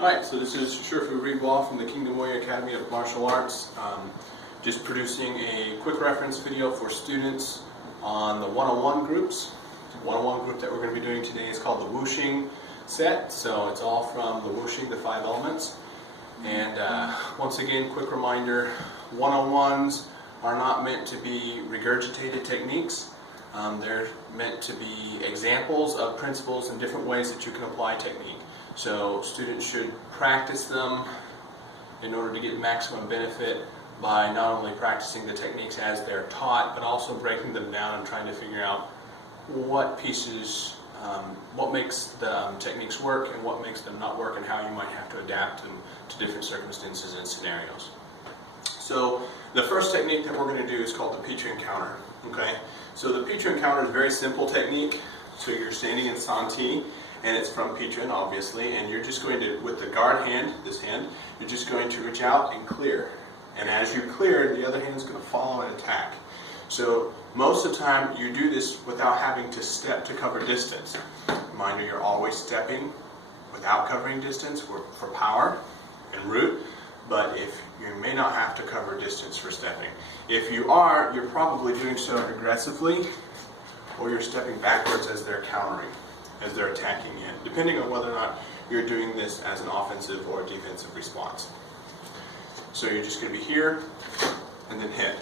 Alright, so this is Shifu Reedwall from the Kingdom Warrior Academy of Martial Arts. Just producing a quick reference video for students on the 101 groups. The 101 group that we're going to be doing today is called the Wu Xing set. So it's all from the Wu Xing, the 5 elements. And once again, quick reminder, 101s are not meant to be regurgitated techniques. They're meant to be examples of principles and different ways that you can apply technique. So students should practice them in order to get maximum benefit by not only practicing the techniques as they're taught, but also breaking them down and trying to figure out what pieces, what makes the techniques work and what makes them not work, and how you might have to adapt them to different circumstances and scenarios. So the first technique that we're going to do is called the Pichuan counter. Okay, so the Pichuan counter is a very simple technique. So you're standing in Santi, and it's from Pichuan, obviously, and you're just going to, with the guard hand, this hand, you're just going to reach out and clear. And as you clear, the other hand is going to follow and attack. So most of the time, you do this without having to step to cover distance. Mind you, you're always stepping without covering distance for power and root, but if you may not have to cover distance for stepping. If you are, you're probably doing so aggressively, or you're stepping backwards as they're countering, as they're attacking in, depending on whether or not you're doing this as an offensive or defensive response. So you're just going to be here and then hit.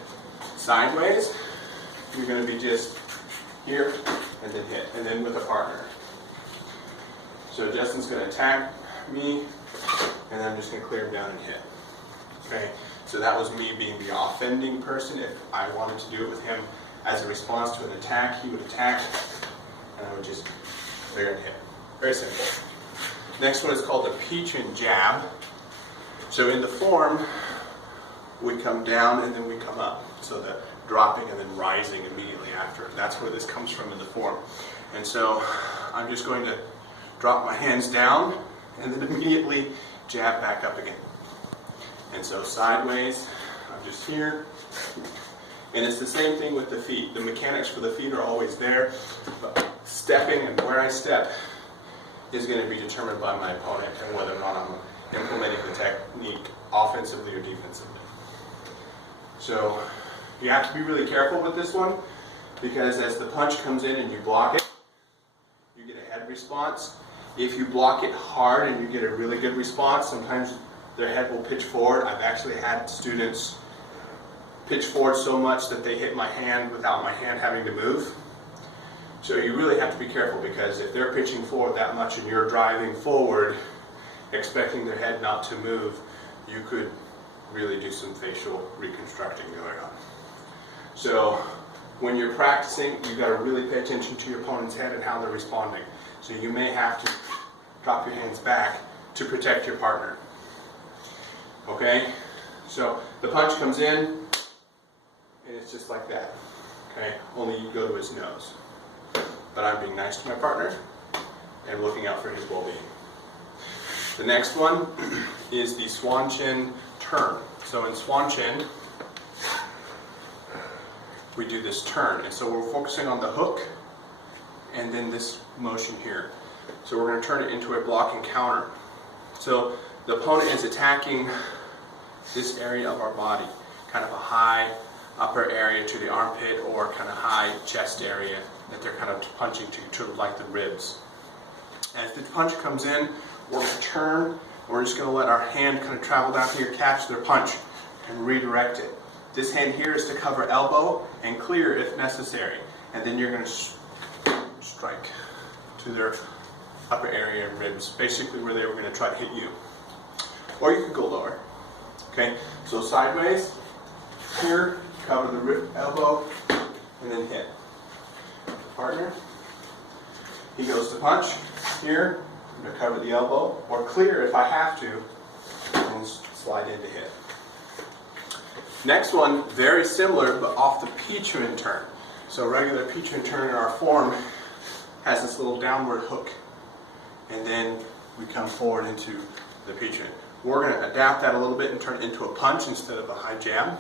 Sideways, you're going to be just here and then hit, and then with a partner. So Justin's going to attack me, and I'm just going to clear him down and hit. Okay, so that was me being the offending person. If I wanted to do it with him as a response to an attack, he would attack, and I would just clear and hit. Very simple. Next one is called the Pichuan jab. So in the form, we come down and then we come up. So the dropping and then rising immediately after. That's where this comes from in the form. And so I'm just going to drop my hands down and then immediately jab back up again. And so sideways, I'm just here. And it's the same thing with the feet. The mechanics for the feet are always there, but stepping and where I step is going to be determined by my opponent and whether or not I'm implementing the technique offensively or defensively. So you have to be really careful with this one, because as the punch comes in and you block it, you get a head response. If you block it hard and you get a really good response, sometimes their head will pitch forward. I've actually had students pitch forward so much that they hit my hand without my hand having to move. So you really have to be careful, because if they're pitching forward that much and you're driving forward, expecting their head not to move, you could really do some facial reconstructing going on. So when you're practicing, you've got to really pay attention to your opponent's head and how they're responding. So you may have to drop your hands back to protect your partner. Okay? So the punch comes in, and it's just like that. Okay? Only you go to his nose. But I'm being nice to my partner and looking out for his well-being. The next one is the Swan Chin turn. So in Swan Chin, we do this turn. And so we're focusing on the hook and then this motion here. So we're going to turn it into a blocking counter. So the opponent is attacking this area of our body, kind of a high upper area to the armpit, or kind of high chest area that they're kind of punching to like the ribs. As the punch comes in, we're going to turn. We're just going to let our hand kind of travel down here, catch their punch, and redirect it. This hand here is to cover elbow and clear if necessary. And then you're going to strike to their upper area ribs, basically where they were going to try to hit you. Or you could go lower. Okay, so sideways, here, cover the rib, elbow, and then hit. Partner, he goes to punch. Here, I'm going to cover the elbow, or clear if I have to, and slide in to hit. Next one, very similar, but off the Pichuan turn. So regular Pichuan turn in our form has this little downward hook, and then we come forward into the Pichuan. We're going to adapt that a little bit and turn it into a punch instead of a high jab.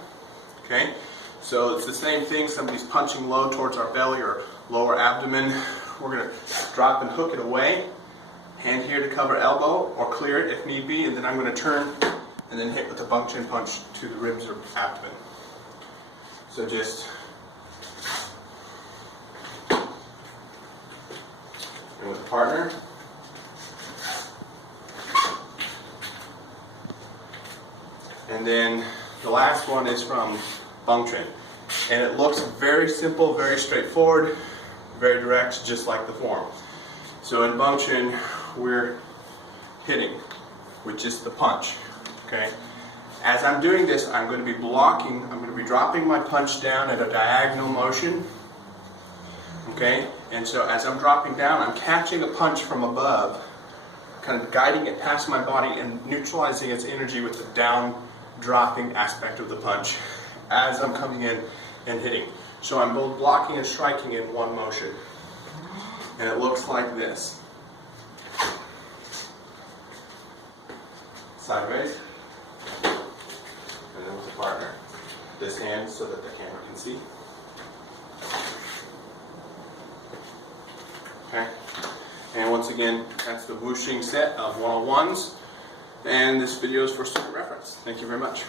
Okay, so it's the same thing. Somebody's punching low towards our belly or lower abdomen. We're going to drop and hook it away, Hand here to cover elbow or clear it if need be, and then I'm going to turn and then hit with a bunk chin punch to the ribs or abdomen. So just and with a partner. And then the last one is from bunk chin. And it looks very simple, very straightforward, very direct, just like the form. So in bunk chin, we're hitting with just the punch, okay? As I'm doing this, I'm going to be blocking, I'm going to be dropping my punch down at a diagonal motion, okay? And so as I'm dropping down, I'm catching a punch from above, kind of guiding it past my body and neutralizing its energy with the down dropping aspect of the punch as I'm coming in and hitting. So I'm both blocking and striking in one motion. And it looks like this. Sideways. And then with a partner. This hand so that the camera can see. Okay. And once again, that's the Wu Xing set of 101s. And this video is for student reference. Thank you very much.